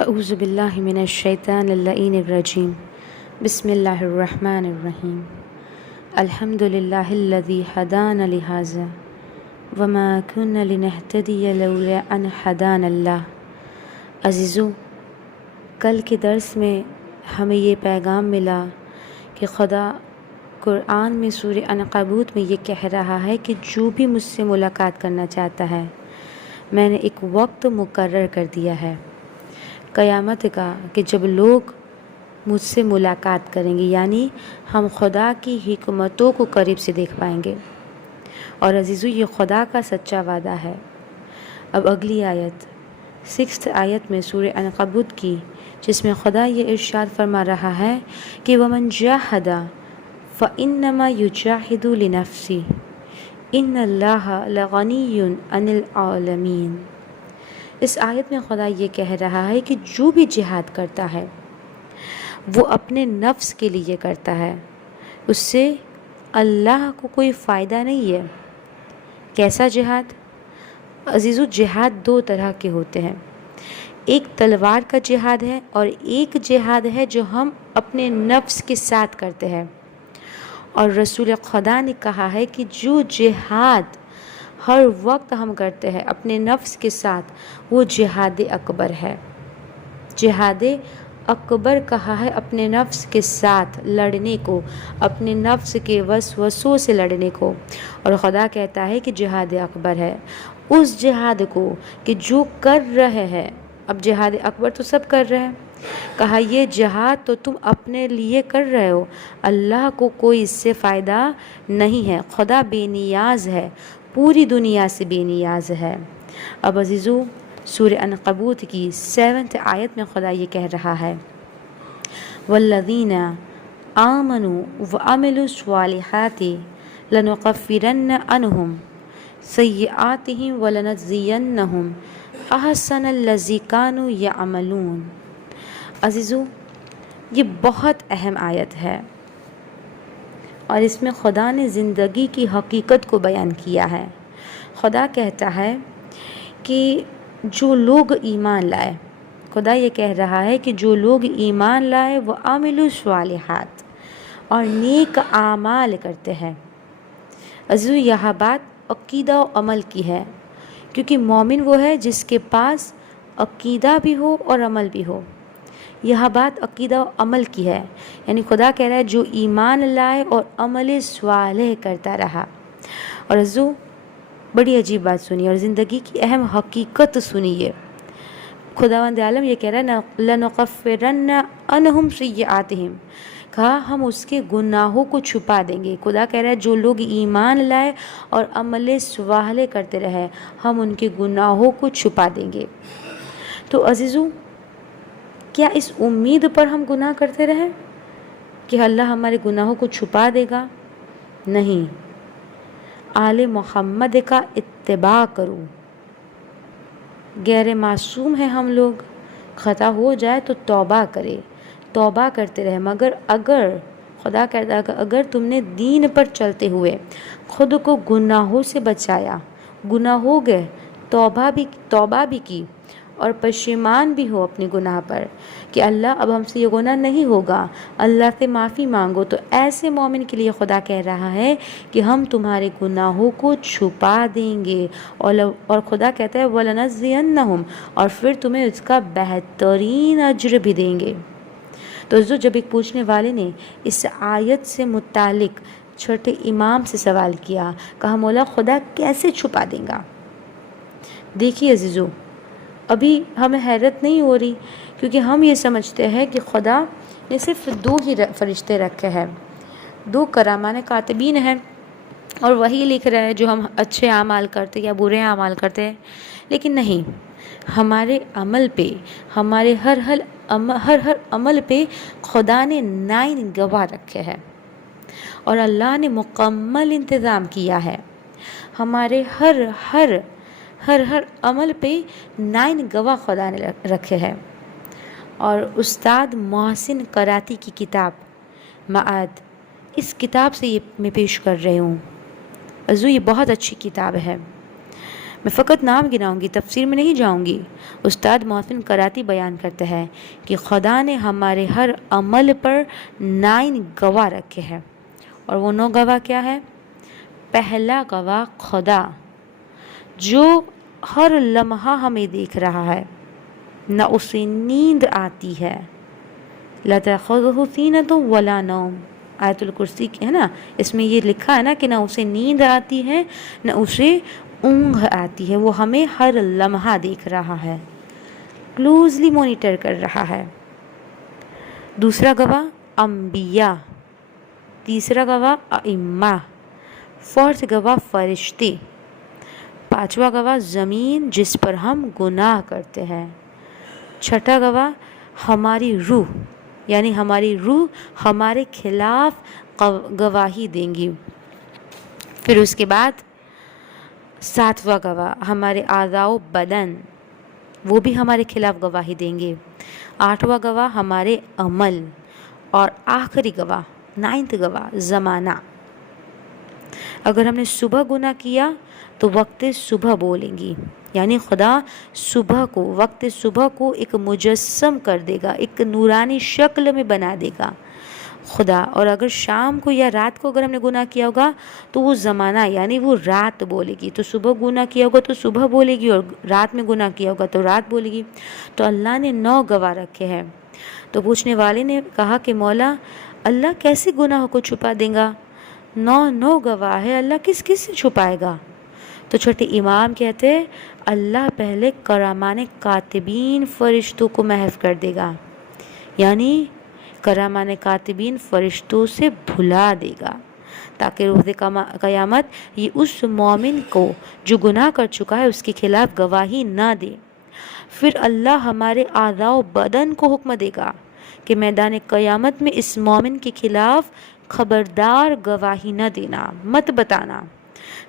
اعوذ باللہ من الشیطان اللعین الرجیم بسم اللہ الرحمن الرحیم الحمد للہ الذی ہدانا لہذا وما كنا لنہتدی لولا ان ہدانا اللہ۔ عزیزو، کل کے درس میں ہمیں یہ پیغام ملا کہ خدا قرآن میں سورہ عنکبوت میں یہ کہہ رہا ہے کہ جو بھی مجھ سے ملاقات کرنا چاہتا ہے میں نے ایک وقت مقرر کر دیا ہے قیامت کا، کہ جب لوگ مجھ سے ملاقات کریں گے، یعنی ہم خدا کی حکمتوں کو قریب سے دیکھ پائیں گے۔ اور عزیزو، یہ خدا کا سچا وعدہ ہے۔ اب اگلی آیت 6 آیت میں سورہ عنکبوت کی، جس میں خدا یہ ارشاد فرما رہا ہے کہ وَمَنْ جَاهَدَ فَإِنَّمَا يُجَاهِدُ لِنَفْسِهِ إِنَّ اللَّهَ لَغَنِيٌّ عَنِ الْعَالَمِينَ۔ اس آیت میں خدا یہ کہہ رہا ہے کہ جو بھی جہاد کرتا ہے وہ اپنے نفس کے لیے کرتا ہے، اس سے اللہ کو کوئی فائدہ نہیں ہے۔ کیسا جہاد؟ عزیزو، جہاد دو طرح کے ہوتے ہیں، ایک تلوار کا جہاد ہے اور ایک جہاد ہے جو ہم اپنے نفس کے ساتھ کرتے ہیں۔ اور رسول خدا نے کہا ہے کہ جو جہاد ہر وقت ہم کرتے ہیں اپنے نفس کے ساتھ، وہ جہاد اکبر ہے۔ جہاد اکبر کہا ہے اپنے نفس کے ساتھ لڑنے کو، اپنے نفس کے وسوسوں سے لڑنے کو، اور خدا کہتا ہے کہ جہاد اکبر ہے اس جہاد کو کہ جو کر رہے ہیں۔ اب جہاد اکبر تو سب کر رہے ہیں، کہا یہ جہاد تو تم اپنے لیے کر رہے ہو، اللہ کو کوئی اس سے فائدہ نہیں ہے، خدا بے نیاز ہے، پوری دنیا سے بے نیاز ہے۔ اب عزیزو، سورہ عنکبوت کی 7 آیت میں خدا یہ کہہ رہا ہے وَالَّذِينَ آمَنُوا وَعَمِلُوا الصَّالِحَاتِ لَنُكَفِّرَنَّ عَنْهُمْ سَيِّئَاتِهِمْ وَلَنَجْزِيَنَّهُمْ أَحْسَنَ الَّذِي كَانُوا يَعْمَلُونَ۔ عزیزو، یہ بہت اہم آیت ہے اور اس میں خدا نے زندگی کی حقیقت کو بیان کیا ہے۔ خدا کہتا ہے کہ جو لوگ ایمان لائے، خدا یہ کہہ رہا ہے کہ جو لوگ ایمان لائے وہ عاملوا الصالحات اور نیک اعمال کرتے ہیں۔ عزیزو، یہاں بات عقیدہ و عمل کی ہے، کیونکہ مومن وہ ہے جس کے پاس عقیدہ بھی ہو اور عمل بھی ہو۔ یہاں بات عقیدہ و عمل کی ہے، یعنی خدا کہہ رہا ہے جو ایمان لائے اور عمل صالح کرتا رہا۔ اور عزیزو، بڑی عجیب بات سنیے اور زندگی کی اہم حقیقت سنیے۔ خداوند عالم یہ کہہ رہا ہے لَنُكَفِّرَنَّ عَنْهُمْ سَيِّئَاتِهِمْ، کہا ہم اس کے گناہوں کو چھپا دیں گے۔ خدا کہہ رہا ہے جو لوگ ایمان لائے اور عمل صالح کرتے رہے ہم ان کے گناہوں کو چھپا دیں گے۔ تو عزیزو، کیا اس امید پر ہم گناہ کرتے رہے کہ اللہ ہمارے گناہوں کو چھپا دے گا؟ نہیں، آل محمد کا اتباع کرو۔ غیر معصوم ہیں ہم لوگ، خطا ہو جائے تو توبہ کرے، توبہ کرتے رہے، مگر اگر خدا کہتا ہے کہ اگر تم نے دین پر چلتے ہوئے خود کو گناہوں سے بچایا، گناہ ہو گئے، توبہ بھی کی اور پشیمان بھی ہو اپنے گناہ پر کہ اللہ اب ہم سے یہ گناہ نہیں ہوگا، اللہ سے معافی مانگو، تو ایسے مومن کے لیے خدا کہہ رہا ہے کہ ہم تمہارے گناہوں کو چھپا دیں گے، اور خدا کہتا ہے وَلَنَجْزِيَنَّهُمْ، اور پھر تمہیں اس کا بہترین اجر بھی دیں گے۔ تو جب ایک پوچھنے والے نے اس آیت سے متعلق چھوٹے امام سے سوال کیا، کہا مولا خدا کیسے چھپا دیں گا؟ دیکھیے عزیزو، ابھی ہمیں حیرت نہیں ہو رہی، کیونکہ ہم یہ سمجھتے ہیں کہ خدا نے صرف 2 ہی فرشتے رکھے ہیں، 2 کرامان کاتبین ہیں، اور وہی لکھ رہا ہے جو ہم اچھے اعمال کرتے یا برے اعمال کرتے ہیں۔ لیکن نہیں، ہمارے عمل پہ، ہمارے ہر عمل پہ خدا نے 9 گواہ رکھے ہیں، اور اللہ نے مکمل انتظام کیا ہے۔ ہمارے ہر عمل پہ 9 گواہ خدا نے رکھے ہیں۔ اور استاد محسن کراتی کی کتاب معاد، اس کتاب سے یہ میں پیش کر رہی ہوں۔ عزیزو، یہ بہت اچھی کتاب ہے، میں فقط نام گناؤں گی، تفسیر میں نہیں جاؤں گی۔ استاد محسن کراتی بیان کرتا ہے کہ خدا نے ہمارے ہر عمل پر 9 گواہ رکھے ہیں، اور وہ 9 گواہ کیا ہے؟ پہلا گواہ خدا، جو ہر لمحہ ہمیں دیکھ رہا ہے، نہ اسے نیند آتی ہے، لا تأخذہ سینۃ ولا نوم، آیت الکرسی کی ہے نا، اس میں یہ لکھا ہے نا کہ نہ اسے نیند آتی ہے نہ اسے اونگ آتی ہے، وہ ہمیں ہر لمحہ دیکھ رہا ہے، کلوزلی مانیٹر کر رہا ہے۔ دوسرا گواہ انبیاء، تیسرا گواہ ائمہ، فورتھ گواہ فرشتے، پانچواں گواہ زمین جس پر ہم گناہ کرتے ہیں، چھٹا گواہ ہماری روح، یعنی ہماری روح ہمارے خلاف گواہی دیں گی۔ پھر اس کے بعد 7واں گواہ ہمارے اعضاء و بدن، وہ بھی ہمارے خلاف گواہی دیں گے۔ 8واں گواہ ہمارے عمل، اور آخری گواہ 9th گواہ زمانہ۔ اگر ہم نے صبح گناہ کیا تو وقت صبح بولیں گی، یعنی خدا صبح کو، وقت صبح کو ایک مجسم کر دے گا، ایک نورانی شکل میں بنا دے گا خدا۔ اور اگر شام کو یا رات کو اگر ہم نے گناہ کیا ہوگا تو وہ زمانہ یعنی وہ رات بولے گی، تو صبح گناہ کیا ہوگا تو صبح بولے گی، اور رات میں گناہ کیا ہوگا تو رات بولے گی۔ تو اللہ نے 9 گواہ رکھے ہیں۔ تو پوچھنے والے نے کہا کہ مولا، اللہ کیسے گناہوں کو چھپا دے گا؟ 9 گواہ ہے، اللہ کس کس سے چھپائے گا؟ تو چھوٹے امام کہتے ہیں اللہ پہلے کرامان کاتبین فرشتوں کو محو کر دے گا، یعنی کرامان کاتبین فرشتوں سے بھلا دے گا، تاکہ روز قیامت یہ اس مومن کو جو گناہ کر چکا ہے اس کے خلاف گواہی نہ دے۔ پھر اللہ ہمارے اعضاء و بدن کو حکم دے گا کہ میدان قیامت میں اس مومن کے خلاف خبردار گواہی نہ دینا، مت بتانا۔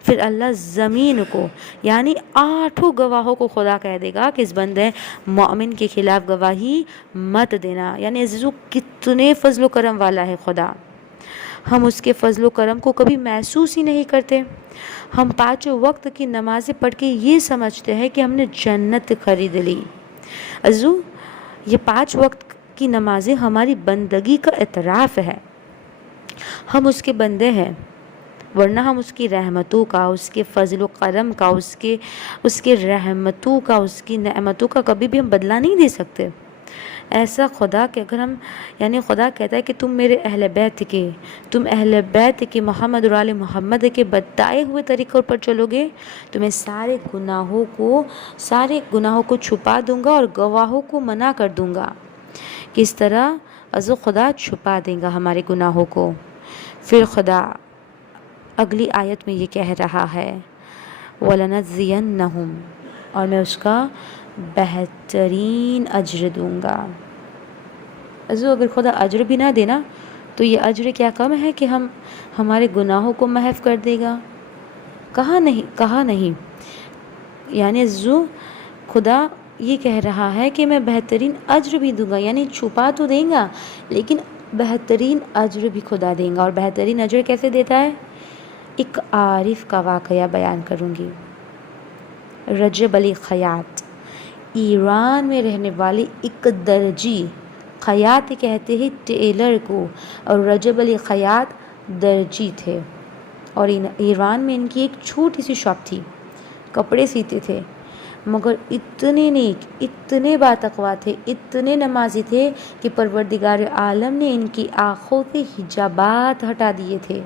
پھر اللہ زمین کو، یعنی 8 گواہوں کو خدا کہہ دے گا کہ اس بندے مومن کے خلاف گواہی مت دینا۔ یعنی عزیزو کتنے فضل و کرم والا ہے خدا، ہم اس کے فضل و کرم کو کبھی محسوس ہی نہیں کرتے۔ ہم 5 وقت کی نمازیں پڑھ کے یہ سمجھتے ہیں کہ ہم نے جنت خرید لی۔ عزیزو یہ 5 وقت کی نمازیں ہماری بندگی کا اعتراف ہے، ہم اس کے بندے ہیں، ورنہ ہم اس کی رحمتوں کا، اس کے فضل و کرم کا، اس کے رحمتوں کا، اس کی نعمتوں کا کبھی بھی ہم بدلہ نہیں دے سکتے۔ ایسا خدا کہ اگر ہم، یعنی خدا کہتا ہے کہ تم میرے اہل بیت کے محمد اور آل محمد کے بتائے ہوئے طریقوں پر چلو گے تو میں سارے گناہوں کو چھپا دوں گا اور گواہوں کو منع کر دوں گا۔ کس طرح عزو خدا چھپا دیں گا ہمارے گناہوں کو۔ پھر خدا اگلی آیت میں یہ کہہ رہا ہے وَلَنَجْزِيَنَّهُمْ، اور میں اس کا بہترین اجر دوں گا۔ عزو اگر خدا اجر بھی نہ دینا تو یہ اجر کیا کم ہے کہ ہمارے گناہوں کو محو کر دے گا؟ کہا نہیں۔ یعنی عزو خدا یہ کہہ رہا ہے کہ میں بہترین اجر بھی دوں گا، یعنی چھپا تو دیں گا لیکن بہترین اجر بھی خدا دیں گا۔ اور بہترین اجر کیسے دیتا ہے؟ ایک عارف کا واقعہ بیان کروں گی۔ رجب علی خیاط، ایران میں رہنے والے ایک درجی، خیاط کہتے ہیں ٹیلر کو، اور رجب علی خیاط درجی تھے، اور ایران میں ان کی ایک چھوٹی سی شاپ تھی، کپڑے سیتے تھے، مگر اتنے نیک، اتنے باتقوا تھے، اتنے نمازی تھے کہ پروردگار عالم نے ان کی آنکھوں سے حجابات ہٹا دیے تھے،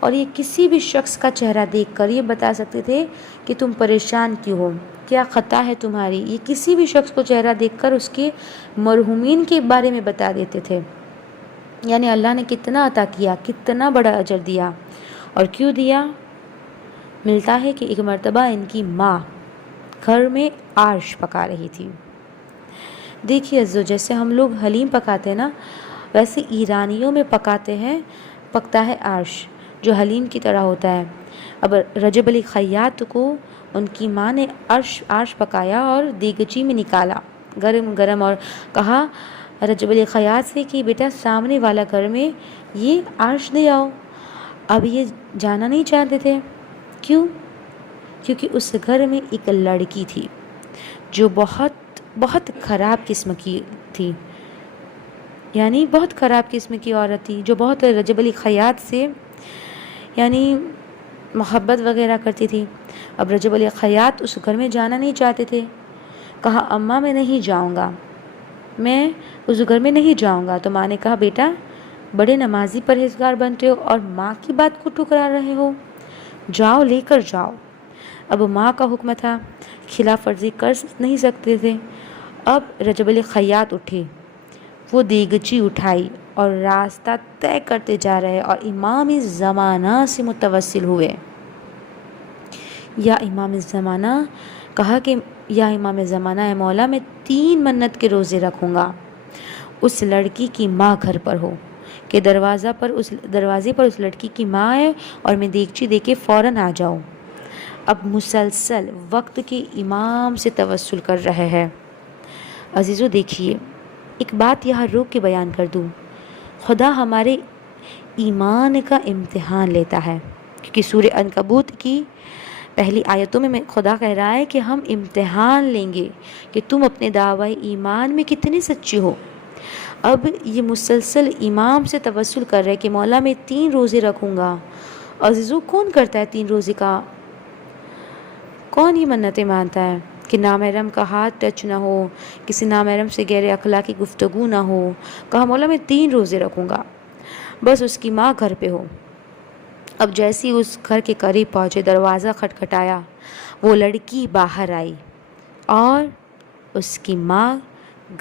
اور یہ کسی بھی شخص کا چہرہ دیکھ کر یہ بتا سکتے تھے کہ تم پریشان کیوں ہو، کیا خطا ہے تمہاری، یہ کسی بھی شخص کو چہرہ دیکھ کر اس کے مرحومین کے بارے میں بتا دیتے تھے۔ یعنی اللہ نے کتنا عطا کیا، کتنا بڑا اجر دیا، اور کیوں دیا؟ ملتا ہے کہ ایک مرتبہ ان کی ماں گھر میں عرش پکا رہی تھی۔ دیکھیے عزیزو، جیسے ہم لوگ حلیم پکاتے ہیں نا، ویسے ایرانیوں میں پکتا ہے عرش، جو حلیم کی طرح ہوتا ہے۔ اب رجب علی خیاط کو ان کی ماں نے عرش پکایا اور دیگچی میں نکالا گرم گرم، اور کہا رجب علی خیاط سے کہ بیٹا سامنے والا گھر میں یہ عرش دے آؤ۔ اب یہ جانا نہیں چاہتے تھے، کیوں؟ کیونکہ اس گھر میں ایک لڑکی تھی جو بہت بہت خراب قسم کی تھی، یعنی بہت خراب قسم کی عورت تھی، جو بہت رجب علی خیاط سے یعنی محبت وغیرہ کرتی تھی۔ اب رجب علی خیاط اس گھر میں جانا نہیں چاہتے تھے۔ کہا اماں میں نہیں جاؤں گا، میں اس گھر میں نہیں جاؤں گا۔ تو ماں نے کہا بیٹا بڑے نمازی پرہیزگار بنتے ہو اور ماں کی بات کو ٹھکرا رہے ہو، جاؤ لے کر جاؤ۔ اب ماں کا حکم تھا، خلاف ورزی کر نہیں سکتے تھے۔ اب رجب علی خیاط اٹھے، وہ دیگچی اٹھائی اور راستہ طے کرتے جا رہے اور امام زمانہ سے متوسل ہوئے۔ یا امام زمانہ کہا کہ یا امام زمانہ اے مولا میں 3 منت کے روزے رکھوں گا۔ اس لڑکی کی ماں گھر پر ہو کہ دروازے پر اس لڑکی کی ماں ہے اور میں دیگچی دے کے فوراً آ جاؤں۔ اب مسلسل وقت کے امام سے توسل کر رہے ہیں۔ عزیزو دیکھیے، ایک بات یہاں روک کے بیان کر دوں، خدا ہمارے ایمان کا امتحان لیتا ہے، کیونکہ سورہ عنکبوت کی پہلی آیتوں میں خدا کہہ رہا ہے کہ ہم امتحان لیں گے کہ تم اپنے دعوی ایمان میں کتنے سچے ہو۔ اب یہ مسلسل امام سے توسل کر رہے کہ مولا میں 3 روزے رکھوں گا۔ عزیزو کون کرتا ہے 3 روزے کا؟ کون یہ منتیں مانتا ہے کہ نامحرم کا ہاتھ ٹچ نہ ہو، کسی نامحرم سے غیر اخلاقی گفتگو نہ ہو؟ کہا مولا میں 3 روزے رکھوں گا، بس اس کی ماں گھر پہ ہو۔ اب جیسی اس گھر کے قریب پہنچے، دروازہ کھٹکھٹایا، وہ لڑکی باہر آئی اور اس کی ماں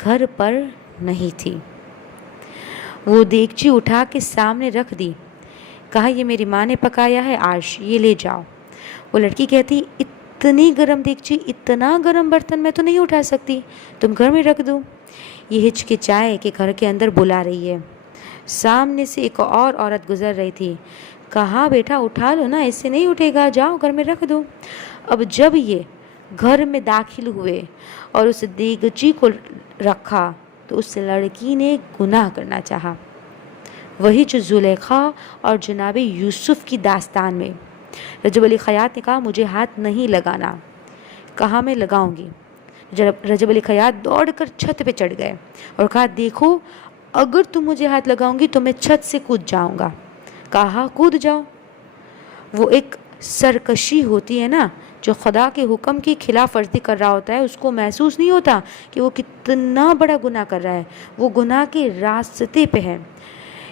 گھر پر نہیں تھی۔ وہ دیگچی اٹھا کے سامنے رکھ دی، کہا یہ میری ماں نے پکایا ہے، آج یہ لے جاؤ۔ وہ لڑکی کہتی اتنی گرم دیگچی، اتنا گرم برتن میں تو نہیں اٹھا سکتی، تم گھر میں رکھ دو۔ یہ ہچکچائے کہ گھر کے اندر بلا رہی ہے۔ سامنے سے ایک اور عورت گزر رہی تھی، کہا بیٹا اٹھا لو نا، اس سے نہیں اٹھے گا، جاؤ گھر میں رکھ دو۔ اب جب یہ گھر میں داخل ہوئے اور اس دیگچی کو رکھا تو اس لڑکی نے گناہ کرنا چاہا، وہی جو زلیخا اور جناب یوسف کی داستان میں۔ رجب علی خیاط نے کہا مجھے ہاتھ نہیں لگانا۔ کہا میں لگاؤں گی۔ رجب علی خیاط دوڑ کر چھت پہ چڑھ گئے اور کہا دیکھو اگر تم مجھے ہاتھ لگاؤں گی تو میں چھت سے کود جاؤں گا۔ کہا کود جاؤ۔ وہ ایک سرکشی ہوتی ہے نا، جو خدا کے حکم کی خلاف ورزی کر رہا ہوتا ہے، اس کو محسوس نہیں ہوتا کہ وہ کتنا بڑا گناہ کر رہا ہے، وہ گناہ کے راستے پہ ہے۔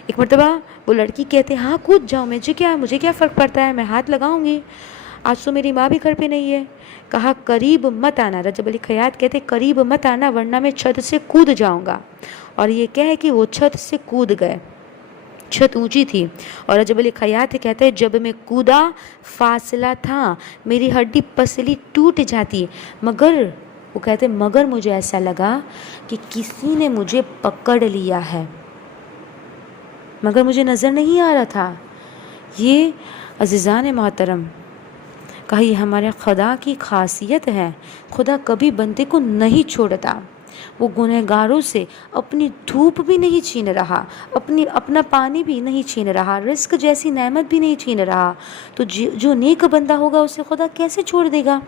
ایک مرتبہ وہ لڑکی کہتے ہاں کود جاؤ، مجھے کیا فرق پڑتا ہے، میں ہاتھ لگاؤں گی، آج تو میری ماں بھی گھر پہ نہیں ہے۔ کہا قریب مت آنا۔ رجب علی خیاط کہتے قریب مت آنا ورنہ میں چھت سے کود جاؤں گا۔ اور یہ کہہ کہ وہ چھت سے کود گئے۔ چھت اونچی تھی اور رجب علی خیاط کہتے ہیں جب میں کودا فاصلہ تھا، میری ہڈی پسلی ٹوٹ جاتی، مگر مجھے ایسا لگا کہ کسی نے مجھے پکڑ لیا ہے، مگر مجھے نظر نہیں آ رہا تھا۔ یہ عزیزان محترم، کہا یہ ہمارے خدا کی خاصیت ہے، خدا کبھی بندے کو نہیں چھوڑتا۔ وہ گنہگاروں سے اپنی دھوپ بھی نہیں چھین رہا، اپنا پانی بھی نہیں چھین رہا، رزق جیسی نعمت بھی نہیں چھین رہا، تو جو نیک بندہ ہوگا اسے خدا کیسے چھوڑ دے گا؟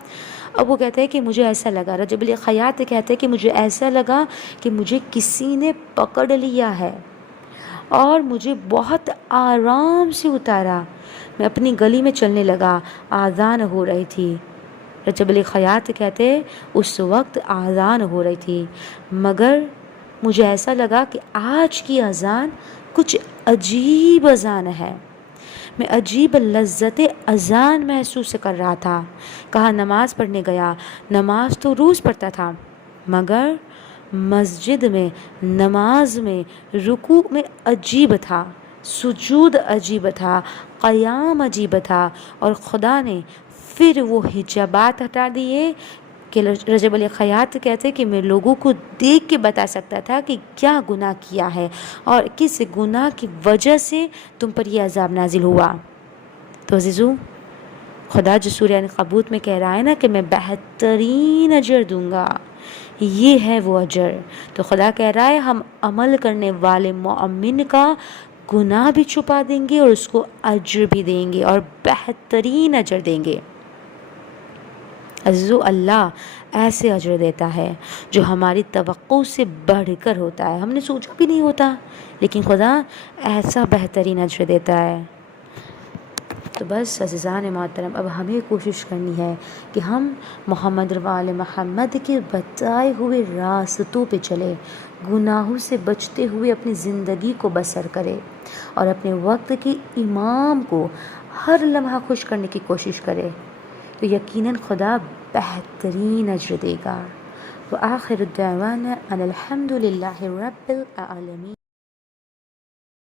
اب وہ کہتے ہیں کہ مجھے ایسا لگا، رجب علی خیاط کہتے ہیں کہ مجھے ایسا لگا کہ مجھے کسی نے پکڑ لیا ہے اور مجھے بہت آرام سے اتارا۔ میں اپنی گلی میں چلنے لگا، آذان ہو رہی تھی۔ رجب علی خیاط کہتے اس وقت آذان ہو رہی تھی، مگر مجھے ایسا لگا کہ آج کی اذان کچھ عجیب اذان ہے، میں عجیب لذت اذان محسوس کر رہا تھا۔ کہا نماز پڑھنے گیا، نماز تو روز پڑھتا تھا، مگر مسجد میں نماز میں رکوع میں عجیب تھا، سجود عجیب تھا، قیام عجیب تھا، اور خدا نے پھر وہ حجابات ہٹا دیے کہ رجب علی خیاط کہتے کہ میں لوگوں کو دیکھ کے بتا سکتا تھا کہ کیا گناہ کیا ہے اور کس گناہ کی وجہ سے تم پر یہ عذاب نازل ہوا۔ تو عزیزو، خدا جو سورہ عنکبوت میں کہہ رہا ہے نا کہ میں بہترین اجر دوں گا، یہ ہے وہ اجر۔ تو خدا کہہ رہا ہے ہم عمل کرنے والے مومن کا گناہ بھی چھپا دیں گے اور اس کو اجر بھی دیں گے اور بہترین اجر دیں گے۔ عزو اللہ ایسے اجر دیتا ہے جو ہماری توقع سے بڑھ کر ہوتا ہے، ہم نے سوچا بھی نہیں ہوتا، لیکن خدا ایسا بہترین اجر دیتا ہے۔ تو بس عزیزان محترم، اب ہمیں کوشش کرنی ہے کہ ہم محمد و آل محمد کے بتائے ہوئے راستوں پہ چلے، گناہوں سے بچتے ہوئے اپنی زندگی کو بسر کرے اور اپنے وقت کے امام کو ہر لمحہ خوش کرنے کی کوشش کرے، تو یقیناً خدا بہترین اجر دے گا۔ وآخر الدعوانا ان الحمد للہ رب العالمین۔